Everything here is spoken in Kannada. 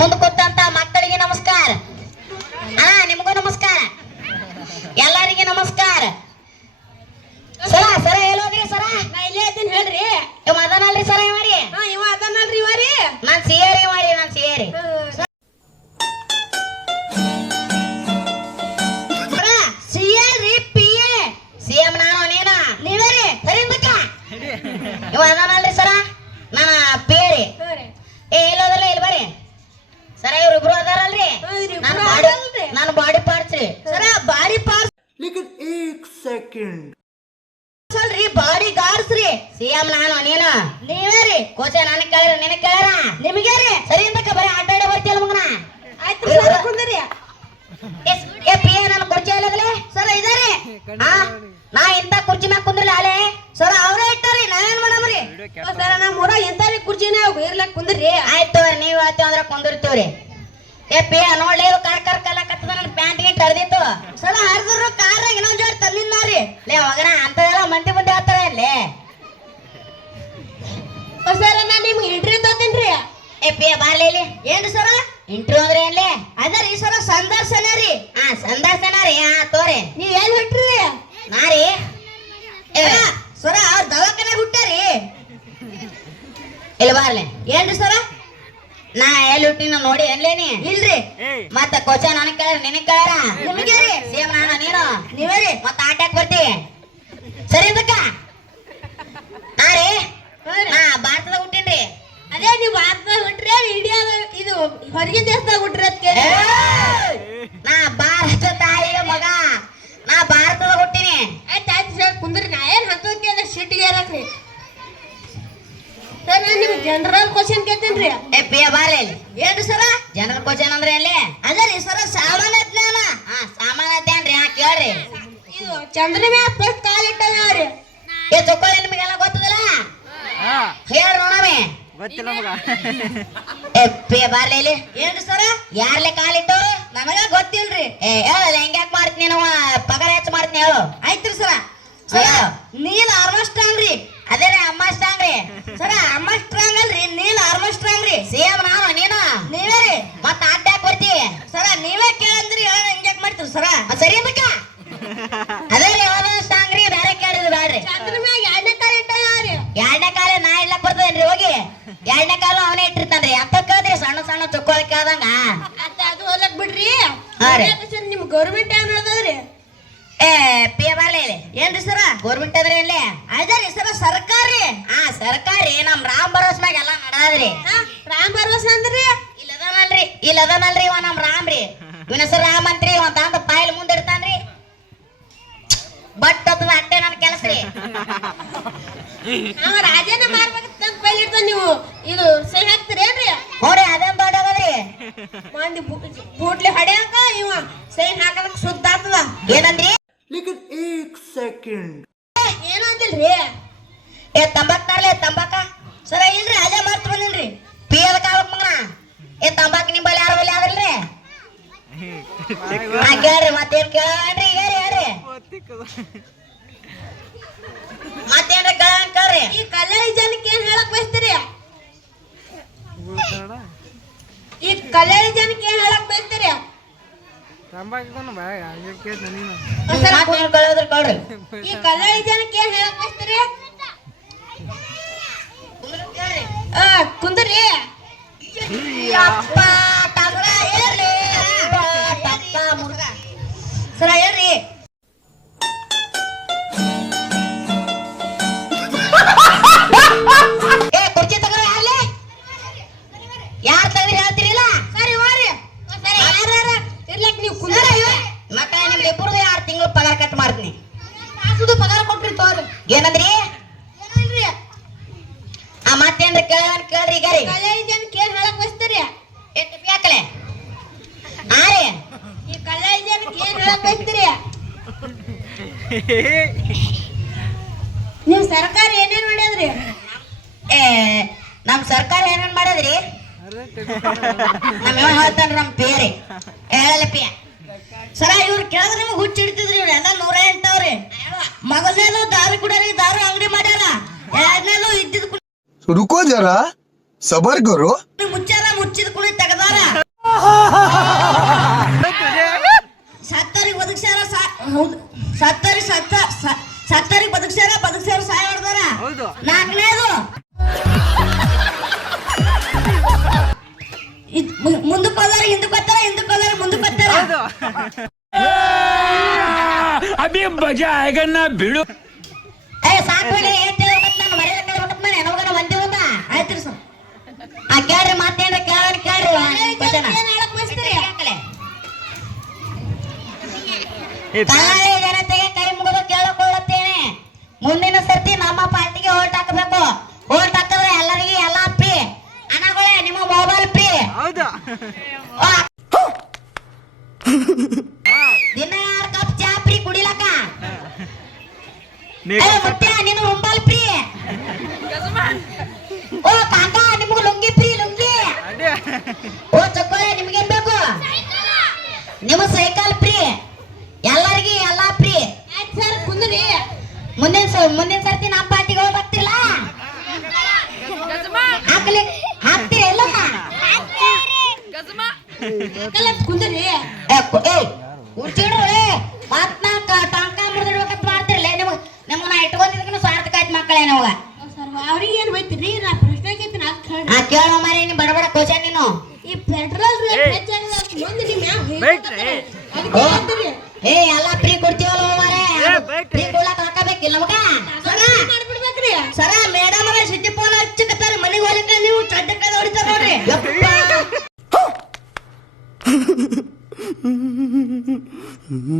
ಮುಂದೆ ಹಾ, ಇವ್ರಿಬ್ರು ನಾನು ಬಾಡಿ ಅದಾರಲ್ರಿ? ನಾನು ಬಾಡಿ ಪಾರ್ಟ್ಸ್ ರೀ ಸರ ಬಾಡಿ ಪಾರ್ಟ್ಸ್ लेकिन एक सेकंड ಅಲ್ರಿ ಬಾಡಿ ಗಾರ್ಡ್ಸ್ ರೀ ಸಿಎಂ ನಾನು ನೀನು ನೀವೇ ರೀ ಕೋಚ ನನಗೆ ಕೇಳಿರ ನಿನಗೆ ಕೇಳಿರ ನಿಮಗೆ ರೀ ಸರಿ ಅಂತ ಬರೀ ಅಡ್ಡಾಡಿ ಬರ್ತೀಯಲ್ಲ ಮಗನ ಆಯ್ತು ಸರ್ ಕುಂದ್ರಿ ಏ ಪಿ ಎ ನನ್ನ ಕುರ್ಚಿ ಎಲ್ಲದಲೆ ಸರ ಇದಾರೆ ಹಾ ನಾ ಇಂತ ಕುರ್ಚಿ ಮ್ಯಾಗ ಕುಂದ್ರಲ್ಲ ಅಲೆ ಸರ ಅವರೇ ಇಟ್ಟಾರಿ ನಾವೇನ್ ಮಾಡಮ್ರಿ ಸರ್ ನಮ್ಮ ಊರಾಗ ಎಂತಾರಿ ಕುರ್ಚಿನ ಇರ್ಲಕ್ ಕುಂದ್ರಿ ಆಯ್ತು ನೀವ್ ಹೇಳ್ತೀವಿ ಅಂದ್ರೆ ಕುಂದಿರ್ತೀವ್ರಿ ಏ ಪಿ ನೋಡ್ಲಿ ಇದು ಕರ್ ಕಾರ್ ಕಲಕತ್ತದ ನನ್ನ ಪ್ಯಾಂಟ್ ಗಿಂಟ್ ಹರಿದಿತ್ತು ಸಲ ಹರಿದ್ರು ಕಾರ್ ಇನ್ನೊಂದ್ ಜೋಡಿ ತಂದಿನ್ನಾರಿ ಲೇ ಮಗನ ಅಂತದೆಲ್ಲ ಮಂದಿ ಮುಂದೆ ಹೇಳ್ತಾರೆ ಅಲ್ಲಿ. ಸರ್ ನಾ ನಿಮ್ಗೆ ಇಂಟರ್ವ್ಯೂ ತಂದಿನ್ರಿ ಏ ಪಿ ಬಾರ್ಲಿ ಇಲ್ಲಿ. ಏನ್ರಿ ಸರ? ಇಂಟ್ರ್ಯೂ ಅಂದ್ರೆ ಏನ್ಲಿ? ರೀ ಸರ ಸಂದರ್ಶನ ರೀ. ಹಾ ಸಂದರ್ಶನ ರೀ. ಹಾ ತೋರಿ. ನೀವ್ ಏನ್ ಹೊಂಟ್ರಿ? ನಾರಿ ಏ ಸರ ಅವ್ರ ದವಾಖಾನೆ ಹುಟ್ಟಾರಿ ಇಲ್ಲಿ ಬಾರ್ಲಿ. ಏನ್ರಿ ಸರ? ನಾ ಎಲ್ಲಿ ಹುಟ್ಟಿನ ನೋಡಿ ಎಲ್ಲೇನಿ ಇಲ್ರಿ. ಮತ್ತ ಕೋಚ ನನಗ್ ಕೇಳ ನಿನಗ್ ಕೇಳ ನಿಮಗೆ ರೀ. ಸೇಮ್ ನಾನು ನೀನು? ನೀವೇ ರೀ. ಮತ್ತ ಆಟ್ಯಾಕ್ ಬರ್ತಿ? ಸರಿ ಅದಕ್ಕ ನಾ ರೀ ನಾ ಭಾರತದಾಗ ಹುಟ್ಟೀನ್ರಿ. ಅದೇ ನೀವು ಭಾರತದಾಗ ಹುಟ್ರೆ ಇಂಡಿಯಾದ ಇದು ಹೊರಗಿನ ದೇಶದಾಗ ಹುಟ್ರಿ ಅಂತ ಕೇಳಿ ಜನರಲ್ ಕ್ವಶನ್ ಕೇತೀನ್ರಿ ಏ ಪಿಯ ಬಾರ್ಲಿ ಏನು ಏನ್ರಿ ಸರ ಜನರಲ್ ಕ್ವಶನ್ ಅಂದ್ರೆ ಎಲ್ಲಿ? ಅದೇ ರೀ ಸರ ಸಾಮಾನ್ಯ ಜ್ಞಾನ ಹಾ ಸಾಮಾನ್ಯ ಜ್ಞಾನ ರೀ ಹಾ ಕೇಳ್ರಿ. ಇದು ಚಂದ್ರ ಮ್ಯಾಗ ಫಸ್ಟ್ ಕಾಲಿಟ್ಟವ್ರಿ ಏ ತಕೊಳ್ಳಿ ನಿಮಗೆಲ್ಲ ಗೊತ್ತದಲ್ಲ? ಹೇಳ್ರಿ ನೋಡಮೆ ಗೊತ್ತಿಲ್ಲ ಮಗ ಏ ಪಿಯ ಬಾರ್ಲಿ ಇಲ್ಲಿ ಏನ್ರಿ ಸರ ಯಾರ್ಲೆ ಕಾಲಿಟ್ಟು ನಮಗ ಗೊತ್ತಿಲ್ರಿ. ಏ ಹೇಳ ಹೆಂಗ್ಯಾಕ್ ಮಾಡ್ತೀನಿ ನಾವು? ಪಗಾರ ಹೆಚ್ಚು ಮಾಡ್ತೀನಿ ಹೇಳು. ಆಯ್ತ್ರಿ ಸರ ಸರ ನೀಲ್ ಆರ್ಮ ಸ್ಟ್ರಾಂಗ್ ರೀ ಅದೇ ರೀ ಅಮ್ಮ ಸ್ಟ್ರಾಂಗ್ ರೀ ಸರ ಅಮ್ಮ ಸ್ಟ್ರಾಂಗ್ ಅಲ್ರಿ ನೀಲ್ ಆರ್ಮ ಸ್ಟ್ರಾಂಗ್ ರೀ ಸೇಮ್ ನಾನು ನೀನು ನೀವೇ ರೀ ಮತ್ತ ಅಡ್ಡಾಕ್ ಬರ್ತಿ ಸರ ನೀವೇ ಕೇಳಂದ್ರಿ ಹೇಳ ಹೆಂಗ್ಯಾಕ್ ಮಾಡ್ತೀರಿ ಸರ ಸರಿ ಬೇಕ ಅದೇ ರೀ ಯಾವ್ದೋ ಸ್ಟ್ರಾಂಗ್ ರೀ ಬೇರೆ ಕೇಳಿದ್ರು ಬ್ಯಾಡ್ರಿ ಚಂದ್ರ ಮ್ಯಾಗ ಎರಡನೇ ಕಾಲಿಟ್ಟವ್ರಿ ಎರಡನೇ ಕಾಲ ನಾ ಇಲ್ಲಕ್ ಬರ್ತದೇನ್ರಿ ಹೋಗಿ ಎರಡನೇ ಕಾಲ ಅವನೇ ಇಟ್ಟಿರ್ತಾನ್ರಿ ಅಪ್ಪ ಕೇಳ್ದ್ರಿ ಸಣ್ಣ ಸಣ್ಣ ಚೊಕ್ಕೋಳ ಕೇಳ್ದಂಗ ಅದ ಅದು ಹೋಲಕ್ ಬಿಡ್ರಿ ಹಾ ರೀ. ಸರ್ ನಿಮ್ ಗೌರ್ಮೆಂಟ್ ಏನ್ ಹೇಳ್ತದ್ರಿ ಏ ಪೇ ಬಾರ್ಲಿ ಏನ್ರಿ ಸರ? ಗೌರ್ಮೆಂಟ್ ಅದ್ರಿ ಇಲ್ಲಿ ಅದರಿ ಸರ ಸರ್ಕಾರಿ? ಆ ಸರ್ಕಾರಿ ನಮ್ ರಾಮ್ ಭರೋಸ್ ಮ್ಯಾಗ ಎಲ್ಲಾ ನಡಾದ್ರಿ. ರಾಮ್ ಭರೋಸ್ ಅಂದ್ರಿ? ಇಲ್ಲದನಲ್ರಿ ಇಲ್ಲದನಲ್ರಿ ಇವ ನಮ್ ರಾಮ್ ರೀ ಇವನ ಹೆಸರು ರಾಮ್ ಅಂತ್ರಿ ಇವ ತಂದ ಪಾಯಲ್ ಮುಂದೆ ಇಡ್ತಾನ್ರಿ. ಬಟ್ ಅದು ಅಟ್ಟೆ ನನ್ ಕೆಲಸ ರೀ ಸೆಕೆಂಡ್ ಏನಂತಿಲ್ರಿ ಏ ತಂಬಾಕ್ ತರ್ಲೆ ತಂಬಾಕ. ಸರ ಇಲ್ರಿ ಅದೇ ಮರ್ತು ಬಂದಿನ್ರಿ. ಪಿಯದ ಕಾಲಕ್ ಮಗನ. ಏ ತಂಬಾಕ್ ನಿಂಬಲ್ಲಿ ಯಾರು ಒಲೆ ಆದ್ರಲ್ರಿ? ಕೇಳ್ರಿ ಮತ್ತೇನ್ ಹೇಳ್ರಿ ಹೇಳ್ರಿ ಮತ್ತೇನ್ರಿ ಕೇಳನ್ ಕೇಳ್ರಿ. ಈ ಕಲ್ಯಾಣಿ ಜನಕ್ಕೆ ಏನ್ ಹೇಳಕ್ ಬಯಸ್ತೀರಿ? ಈ ಕಲ್ಯಾಣಿ ಜನಕ್ಕೆ ಏನ್ ಹೇಳಕ್ ಬಯಸ್ತೀರಿ? ಈ ಕಲ್ಯಾಣಿ ಜನಕ್ಕೆ ಏನ್ ಹೇಳಕ್ ಬಯಸ್ತೀರಿ ಕುಂದ್ರಿ. ಅಪ್ಪ ತಗಡ ಹೇಳ್ರಿ ತಕ್ಕ ಮುರ್ಗ. ಸರ ಹೇಳ್ರಿ. ಏನಂದ್ರಿ? ಆ ಮತ್ತೇನ್ರಿ ಕೇಳ ಕೇಳ್ರಿ ಈಗ ರೀ. ಕಲ್ಯಾಣಿ ಜನಕ್ಕೆ ಕೇಳಿ ಹೇಳಕ್ ಬಯಸ್ತೀರಿ ಎಷ್ಟು ಯಾಕಲೆ ಆ ರೀ. ಈ ಕಲ್ಯಾಣಿ ಕೇಳಿ ಹೇಳಕ್ ಬಯಸ್ತೀರಿ ನಿಮ್ ಸರ್ಕಾರ ಏನೇನ್ ಮಾಡ್ಯದ್ರಿ? ಏ ನಮ್ ಸರ್ಕಾರ ಏನೇನ್ ಮಾಡದ್ರಿ ನಮ್ ಇವ ಹೇಳ್ತಾನ್ರಿ ನಮ್ ಪೇರಿ ಹೇಳಲ್ಲ ಪಿಯ. ಸರ ಇವ್ರು ಕೇಳಿದ್ರೆ ನಿಮ್ಗೆ ಹುಚ್ಚ ಹಿಡಿತಿದ್ರಿ ಇವ್ರು ಎಲ್ಲ ನೂರ ಎಂಟವ್ರಿ. ಮೊದಲನೇನು ದಾರು ಕುಡರಿ ದಾರು ಅಂಗಡಿ ಮಾಡ್ಯಾರ ಎರಡನೇನು ಇದ್ದಿದ್ ರುಕೋ ಜರ ಸಬರ್ಗರು. ಮುಚ್ಚಾರ ಮುಚ್ಚಿದ ಕುಳಿ ತೆಗದಾರ. ಸತ್ತರಿ ಬದುಕ್ಸ್ಯಾರ ಸತ್ತರಿ ಸತ್ತ ಸತ್ತರಿ ಬದುಕ್ಸ್ಯಾರ ಬದುಕ್ಸ್ಯಾರ ಸಾಯ ಹೊಡ್ದಾರ ನಾಲ್ಕನೇದು. ಮುಂದಕ್ಕೆ ಹೋದಾರ ಹಿಂದಕ್ಕೆ ಹೋದಾರ ಹಿಂದಕ್ಕೆ ಹೋದಾರ ಮುಂದಕ್ಕೆ ಬರ್ತಾರ ಅಭಿ ಬಜಾ ಆಗನ್ನ ಬಿಡು ಏ ಸಾಕು ಬಿಡಿ ಹೇಳ್ತಿಲ್ಲ ಮತ್ತೆ ನಾನು ಮರ್ಯಾದೆ ಕಳ್ದ್ ಬಿಟ್ಟ ಮೇಲೆ ನಮಗನ ಒಂದೇ ಒಂದ ಆಯ್ತು ಸರ್ ಆ ಕೇಳ್ರಿ ಮಾತೇನ ಕೇಳ್ರಿ ಕೇಳ್ರಿ ವಚನ. ಏನ್ ಹೇಳಕ್ ಬಯಸ್ತೀರಿ? ಏ, ತಾಯಿ ಓ ಕಾಕ ನಿಮ್ಗೆ ಲುಂಗಿ ಫ್ರೀ ಲುಂಗಿ. ಓ ಚಕ್ಕೋಳೆ ನಿಮ್ಗೇನ್ ಬೇಕು? ನಿಮ್ಮ ಸೈಕಲ್ ಫ್ರೀ ಎಲ್ಲರಿಗೆ ಎಲ್ಲ ಫ್ರೀ ಸರ್ ಕುಂದ್ರಿ ಮುಂದಿನ ಸ- ಮುಂದಿನ ಸರ್ತಿ ನಮ್ಮ ಪಾರ್ಟಿಗೆ ಹೋಗಿ ಬರ್ತಿಲ್ಲ ಹಾಕ್ಲಿ ಹಾಕ್ತೀರಿ ಎಲ್ಲ? ಕಲ್ಲ ಕುಂದ್ರಿ ಏ ಮತ್ನಾಕ ಟಂಕ ಮುರಿದಿಡ್ಬೇಕಂತ ಆಯ್ತು ಅವಳ ಸರ್ ಅವ್ರಿಗೆ ಏನ್ ಬೈತೀರಿ ನಾ ಪ್ರಶ್ನೆ ಕೇಳ್ತೀನಿ ಅದ್ ಕೇಳ್ರಿ ಆ ಕೇಳೋ ಮಾರಿ ನೀನ್ ಬಡಬಡ ಕೋಶ ನೀನು ಈ ಪೆಟ್ರೋಲ್ ರೇಟ್ ಏ. ಹೆಚ್ಚಾಗಿದೆ ಅಂತ ಮುಂದೆ ನಿಮ್. ಹೇಳ್ತಾರೆ. ಅದಕ್ಕೆ ಹೇಳ್ತೀರಿ. ಏ ಎಲ್ಲ ಫ್ರೀ ಕೊಡ್ತೀವಲ್ಲ ಮಾರೇ ಫ್ರೀ ಕೊಡ್ಲಕ್ ರೊಕ್ಕ ಬೇಕಿಲ್ಲ ನಮಗ ಸರ ಮಾಡ್ಬಿಡ್ಬೇಕ್ರಿ ಸರ ಮೇಡಮ್ ಅವರೇ ಸುದ್ದಿ ಫೋನ್ ಹಚ್ಚಕತ್ತಾರ ಮನೆಗೆ ಹೋಗಲಿಕ್ಕೆ ನೀವು ಚಡ್ಡಕ್ಕ ಹೊಡಿತಾರ ನೋಡ್ರಿ ಯಪ್ಪ.